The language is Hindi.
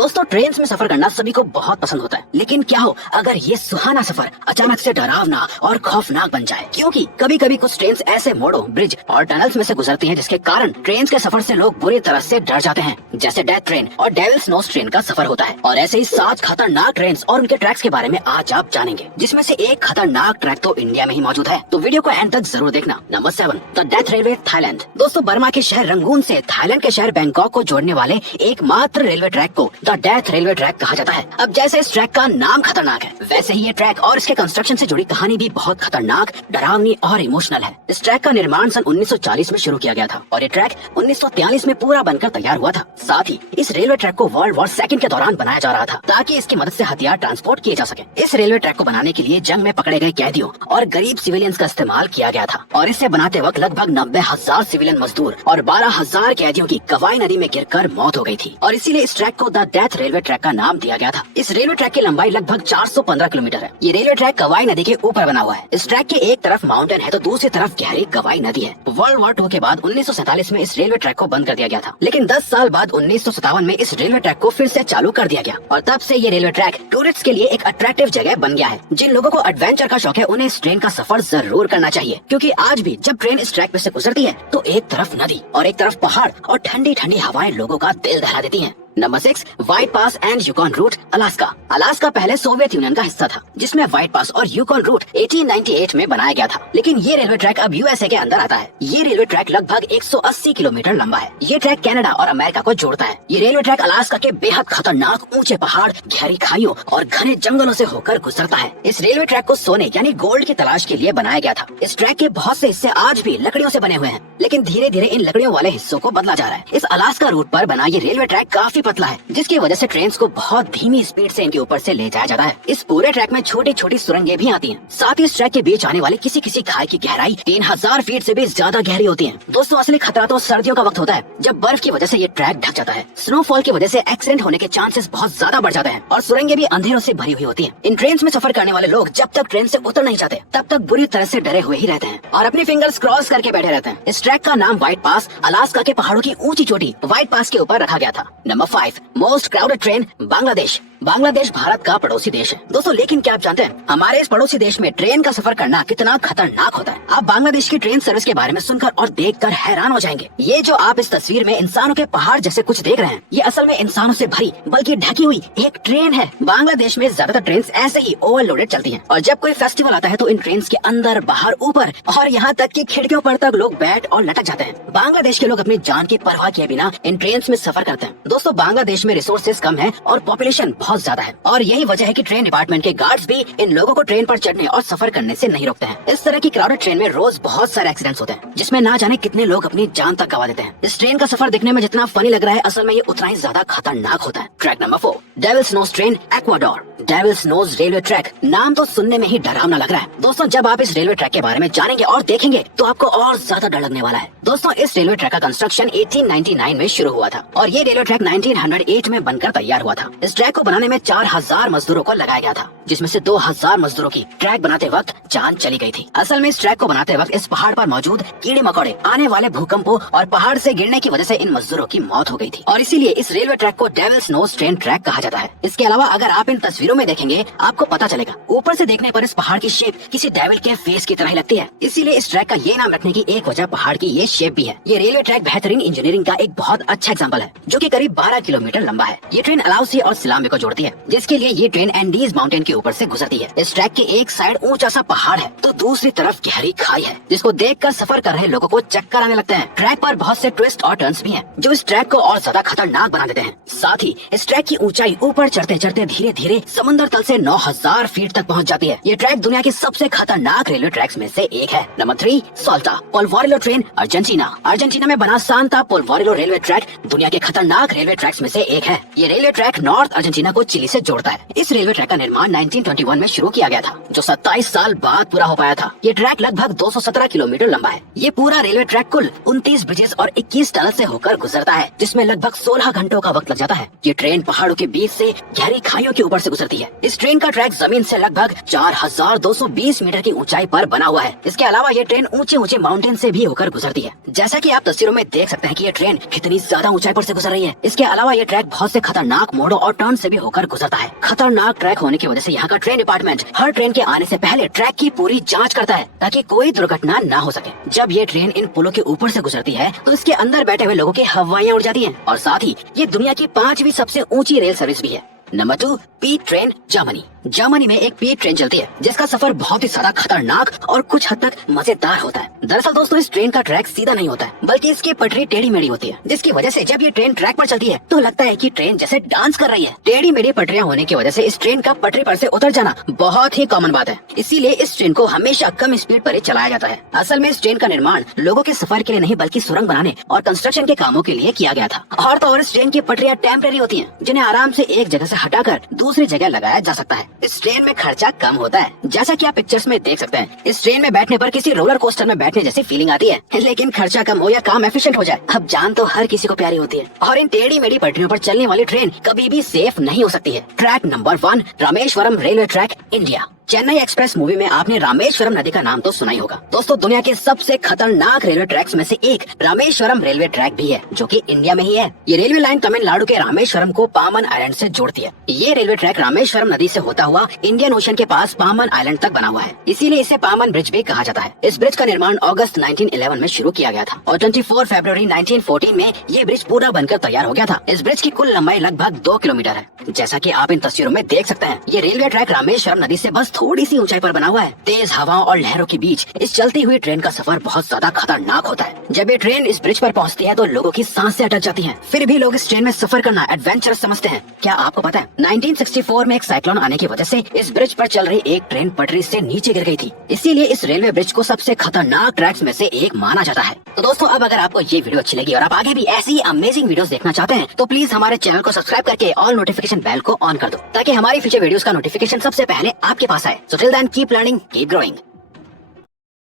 दोस्तों ट्रेन में सफर करना सभी को बहुत पसंद होता है, लेकिन क्या हो अगर ये सुहाना सफर अचानक से डरावना और खौफनाक बन जाए। क्योंकि कभी कभी कुछ ट्रेन ऐसे मोड़ों, ब्रिज और टनल्स में से गुजरती हैं जिसके कारण ट्रेन के सफर से लोग बुरी तरह से डर जाते हैं, जैसे डेथ ट्रेन और डेविल्स नोज ट्रेन का सफर होता है। और ऐसे ही 7 खतरनाक ट्रेन और उनके ट्रैक्स के बारे में आज आप जानेंगे, जिसमें से एक खतरनाक ट्रैक तो इंडिया में ही मौजूद है। तो वीडियो को एंड तक जरूर देखना। Number 7, the death railway Thailand. दोस्तों बर्मा के शहर रंगून से थाईलैंड के शहर बैंकॉक को जोड़ने वाले एकमात्र रेलवे ट्रैक को द डेथ रेलवे ट्रैक कहा जाता है। अब जैसे इस ट्रैक का नाम खतरनाक है, वैसे ही ये ट्रैक और इसके कंस्ट्रक्शन से जुड़ी कहानी भी बहुत खतरनाक, डरावनी और इमोशनल है। इस ट्रैक का निर्माण सन 1940 में शुरू किया गया था और ये ट्रैक 1943 में पूरा बनकर तैयार हुआ था। साथ ही इस रेलवे ट्रैक को वर्ल्ड वॉर सेकंड के दौरान बनाया जा रहा था ताकि इसकी मदद से हथियार ट्रांसपोर्ट किए जा सके। इस रेलवे ट्रैक को बनाने के लिए जंग में पकड़े गए कैदियों और गरीब सिविलियंस का इस्तेमाल किया गया था और इसे बनाते वक्त लगभग 90,000 सिविलियन मजदूर और 12,000 कैदियों की कवाई नदी में गिरकर मौत हो गई थी और इसीलिए इस ट्रैक को द डेथ रेलवे ट्रैक का नाम दिया गया था। इस रेलवे ट्रैक की लंबाई लगभग 415 किलोमीटर है। ये रेलवे ट्रैक कवाई नदी के ऊपर बना हुआ है। इस ट्रैक के एक तरफ माउंटेन है तो दूसरी तरफ गहरी कवाई नदी है। वर्ल्ड वॉर 2 के बाद 1947 में इस रेलवे ट्रैक को बंद कर दिया गया था, लेकिन 10 साल बाद 1957 में इस रेलवे ट्रैक को फिर से चालू कर दिया गया और तब से ये रेलवे ट्रैक टूरिस्ट के लिए एक अट्रैक्टिव जगह बन गया है। जिन लोगों को एडवेंचर का शौक है उन्हें इस ट्रेन का सफर जरूर करना चाहिए, क्योंकि आज भी जब ट्रेन इस ट्रैक पे से गुजरती है तो एक तरफ नदी और एक तरफ पहाड़ और ठंडी ठंडी हवाएं लोगों का दिल दहला देती हैं। Number 6, White Pass and Yukon Route, Alaska. Alaska पहले सोवियत यूनियन का हिस्सा था, जिसमें व्हाइट पास और यूकॉन रूट 1898 में बनाया गया था, लेकिन ये रेलवे ट्रैक अब यूएसए के अंदर आता है। ये रेलवे ट्रैक लगभग 180 किलोमीटर लंबा है। ये ट्रैक कनाडा और अमेरिका को जोड़ता है। ये रेलवे ट्रैक अलास्का के बेहद खतरनाक ऊंचे पहाड़, गहरी खाइयों और घने जंगलों से होकर गुजरता है। इस रेलवे ट्रैक को सोने यानी गोल्ड की तलाश के लिए बनाया गया था। इस ट्रैक के बहुत से हिस्से आज भी लकड़ियों से बने हुए हैं, लेकिन धीरे धीरे इन लकड़ियों वाले हिस्सों को बदला जा रहा है। इस अलास्का रूट पर बना ये रेलवे ट्रैक काफी पतला है, जिसकी वजह से ट्रेन को बहुत धीमी स्पीड से इनके ऊपर से ले जाया जाता है। इस पूरे ट्रैक में छोटी छोटी सुरंगें भी आती हैं। साथ ही इस ट्रैक के बीच आने वाली किसी किसी खाई की गहराई 3000 फीट से भी ज्यादा गहरी होती है। दोस्तों असली खतरा तो सर्दियों का वक्त होता है, जब बर्फ की वजह से ये ट्रैक ढक जाता है। स्नोफॉल की वजह से एक्सीडेंट होने के चांसेस बहुत ज्यादा बढ़ जाते हैं और सुरंगें भी अंधेरों से भरी हुई होती हैं। इन ट्रेन में सफर करने वाले लोग जब तक ट्रेन से उतर नहीं जाते तब तक बुरी तरह से डरे हुए ही रहते हैं और अपनी फिंगर्स क्रॉस करके बैठे रहते हैं। इस ट्रैक का नाम व्हाइट पास, अलास्का के पहाड़ों की ऊंची चोटी व्हाइट पास के ऊपर रखा गया था। Number 5, most crowded train, Bangladesh. Bangladesh Bharat का पड़ोसी देश है दोस्तों, लेकिन क्या आप जानते हैं हमारे इस पड़ोसी देश में ट्रेन का सफर करना कितना खतरनाक होता है। आप बांग्लादेश की ट्रेन सर्विस के बारे में सुनकर और देखकर हैरान हो जाएंगे। ये जो आप इस तस्वीर में इंसानों के पहाड़ जैसे कुछ देख रहे हैं, ये असल में इंसानों से भरी बल्कि ढकी हुई एक ट्रेन है। बांग्लादेश में ज्यादातर ट्रेन ऐसे ही ओवरलोडेड चलती है और जब कोई फेस्टिवल आता है तो इन ट्रेन के अंदर, बाहर, ऊपर और यहाँ तक की खिड़कियों पर तक लोग बैठ और लटक जाते हैं। बांग्लादेश के लोग अपनी जान की परवाह किए बिना इन ट्रेन में सफर करते हैं। दोस्तों बांग्लादेश में रिसोर्सेज कम है और पॉपुलेशन बहुत ज्यादा है और यही वजह है कि ट्रेन डिपार्टमेंट के गार्ड्स भी इन लोगों को ट्रेन पर चढ़ने और सफर करने से नहीं रोकते हैं। इस तरह की क्राउडेड ट्रेन में रोज बहुत सारे एक्सीडेंट्स होते हैं, जिसमें ना जाने कितने लोग अपनी जान तक गवा देते हैं। इस ट्रेन का सफर देखने में जितना फनी लग रहा है, असल में ये उतना ही ज्यादा खतरनाक होता है। Track number 4, Devil's Nose train, Ecuador. Devil's Nose railway track, नाम तो सुनने में ही डरावना लग रहा है। दोस्तों जब आप इस रेलवे ट्रैक के बारे में जानेंगे और देखेंगे तो आपको और ज्यादा डर लगने वाला है। दोस्तों इस रेलवे ट्रैक का कंस्ट्रक्शन 1899 में शुरू हुआ था और ये रेलवे ट्रैक 1908 में बनकर तैयार हुआ था। इस ट्रैक को बनाने में 4000 मजदूरों को लगाया गया था, जिसमें से 2000 मजदूरों की ट्रैक बनाते वक्त जान चली गई थी। असल में इस ट्रैक को बनाते वक्त इस पहाड़ पर मौजूद कीड़े मकोड़े, आने वाले भूकंपों और पहाड़ से गिरने की वजह से इन मजदूरों की मौत हो गई थी और इसीलिए इस रेलवे ट्रैक को डेविल्स नोज ट्रेन ट्रैक कहा जाता है। इसके अलावा अगर आप इन तस्वीरों में देखेंगे आपको पता चलेगा, ऊपर से देखने पर इस पहाड़ की शेप किसी डेविल के फेस की तरह ही लगती है। इसीलिए इस ट्रैक का ये नाम रखने की एक वजह पहाड़ की ये शेप भी है। ये रेलवे ट्रैक बेहतरीन इंजीनियरिंग का एक बहुत अच्छा एग्जाम्पल है, जो कि करीब 12 किलोमीटर लंबा है। ये ट्रेन अलाउसी और सिलाम्बे को जोड़ती है, जिसके लिए ये ट्रेन एंडीज माउंटेन के ऊपर से गुजरती है। इस ट्रैक के एक साइड ऊंचा सा पहाड़ है तो दूसरी तरफ गहरी खाई है, जिसको देखकर सफर कर रहे लोगों को चक्कर आने लगते हैं। ट्रैक पर बहुत से ट्विस्ट और टर्न्स भी हैं, जो इस ट्रैक को और ज्यादा खतरनाक बना देते हैं। साथ ही इस ट्रैक की ऊंचाई ऊपर चढ़ते चढ़ते धीरे धीरे समंदर तल से 9000 फीट तक पहुंच जाती है। ये ट्रैक दुनिया के सबसे खतरनाक रेलवे ट्रैक्स में से एक है। Number 3, Salta Polvorilla train, Argentina. Argentina में बना सांता पोल्वोरिलो रेलवे ट्रैक दुनिया के खतरनाक रेलवे ट्रैक्स में से एक है। ये रेलवे ट्रैक नॉर्थ अर्जेंटीना को चिली से जोड़ता है। इस रेलवे ट्रैक का निर्माण 1921 में शुरू किया गया था, जो 27 साल बाद पूरा हो पाया था। ये ट्रैक लगभग 217 किलोमीटर लंबा है। ये पूरा रेलवे ट्रैक कुल 29 ब्रिजेस और 21 टनल से होकर गुजरता है, जिसमें लगभग 16 घंटों का वक्त लग जाता है। ये ट्रेन पहाड़ों के बीच से गहरी खाइयों के ऊपर से गुजरती है। इस ट्रेन का ट्रैक जमीन से लगभग 4220 मीटर की ऊंचाई पर बना हुआ है। इसके अलावा ये ट्रेन ऊंचे ऊंचे माउंटेन से भी होकर गुजरती है। जैसा कि आप तस्वीरों में देख सकते हैं कि ये ट्रेन कितनी ज्यादा ऊंचाई पर से गुजर रही है। इसके अलावा ये ट्रैक बहुत से खतरनाक मोड़ों और टर्न से भी होकर गुजरता है। खतरनाक ट्रैक होने की वजह से यहाँ का ट्रेन डिपार्टमेंट हर ट्रेन के आने से पहले ट्रैक की पूरी जांच करता है, ताकि कोई दुर्घटना न हो सके। जब ये ट्रेन इन पुलों के ऊपर से गुजरती है तो इसके अंदर बैठे हुए लोगों की हवाइयाँ उड़ जाती हैं, और साथ ही ये दुनिया की 5वीं सबसे ऊंची रेल सर्विस भी है। नंबर 2, पीट ट्रेन जर्मनी। जर्मनी में एक पीट ट्रेन चलती है, जिसका सफर बहुत ही ज्यादा खतरनाक और कुछ हद तक मजेदार होता है। दरअसल दोस्तों, इस ट्रेन का ट्रैक सीधा नहीं होता है, बल्कि इसकी पटरी टेढ़ी मेढ़ी होती है, जिसकी वजह से जब ये ट्रेन ट्रैक पर चलती है तो लगता है कि ट्रेन जैसे डांस कर रही है। टेढ़ी मेढ़ी पटरियां होने की वजह से इस ट्रेन का पटरी पर से उतर जाना बहुत ही कॉमन बात है। इसीलिए इस ट्रेन को हमेशा कम स्पीड पर ही चलाया जाता है। असल में इस ट्रेन का निर्माण लोगों के सफर के लिए नहीं, बल्कि सुरंग बनाने और कंस्ट्रक्शन के कामों के लिए किया गया था। और तो और इस ट्रेन की पटरियां टेम्परेरी होती है, जिन्हें आराम से एक जगह से हटाकर दूसरी जगह लगाया जा सकता है। इस ट्रेन में खर्चा कम होता है, जैसा कि आप पिक्चर्स में देख सकते हैं। इस ट्रेन में बैठने पर किसी रोलर कोस्टर में बैठने जैसी फीलिंग आती है, लेकिन खर्चा कम हो या काम एफिशिएंट हो जाए, अब जान तो हर किसी को प्यारी होती है। और इन टेढ़ी मेढ़ी पटरियों पर चलने वाली ट्रेन कभी भी सेफ नहीं हो सकती है। Track number 1, Rameswaram railway track, India. Chennai express movie में आपने रामेश्वरम नदी का नाम तो सुना ही होगा। दोस्तों, दुनिया के सबसे खतरनाक रेलवे ट्रैक्स में से एक रामेश्वरम रेलवे ट्रैक भी है, जो कि इंडिया में ही है। ये रेलवे लाइन तमिलनाडु के रामेश्वरम को पामन आइलैंड से जोड़ती है। ये रेलवे ट्रैक रामेश्वरम नदी से होता हुआ इंडियन ओशन के पास पामन आइलैंड तक बना हुआ है, इसीलिए इसे पामन ब्रिज भी कहा जाता है। इस ब्रिज का निर्माण अगस्त 1911 में शुरू किया गया था और 24 फरवरी 1914 में ये ब्रिज पूरा बनकर तैयार हो गया था। इस ब्रिज की कुल लंबाई लगभग 2 किलोमीटर है। जैसा कि आप इन तस्वीरों में देख सकते हैं, ये रेलवे ट्रैक रामेश्वरम नदी से बस थोड़ी सी ऊंचाई पर बना हुआ है। तेज हवाओं और लहरों के बीच इस चलती हुई ट्रेन का सफर बहुत ज्यादा खतरनाक होता है। जब ये ट्रेन इस ब्रिज पर पहुंचती है तो लोगों की सांसें अटक जाती हैं। फिर भी लोग इस ट्रेन में सफर करना एडवेंचरस समझते हैं। क्या आपको पता है 1964 में एक साइक्लोन आने की वजह से इस ब्रिज पर चल रही एक ट्रेन पटरी से नीचे गिर गई थी। इसीलिए इस रेलवे ब्रिज को सबसे खतरनाक ट्रैक्स में से एक माना जाता है। तो दोस्तों, अब अगर आपको ये वीडियो अच्छी लगी और आप आगे भी ऐसी अमेजिंग वीडियोस देखना चाहते हैं तो प्लीज हमारे चैनल को सब्सक्राइब करके ऑल नोटिफिकेशन बेल को ऑन कर दो, ताकि हमारी फ्यूचर वीडियोस का नोटिफिकेशन सबसे पहले आपके पास आए। So till then keep learning, keep growing.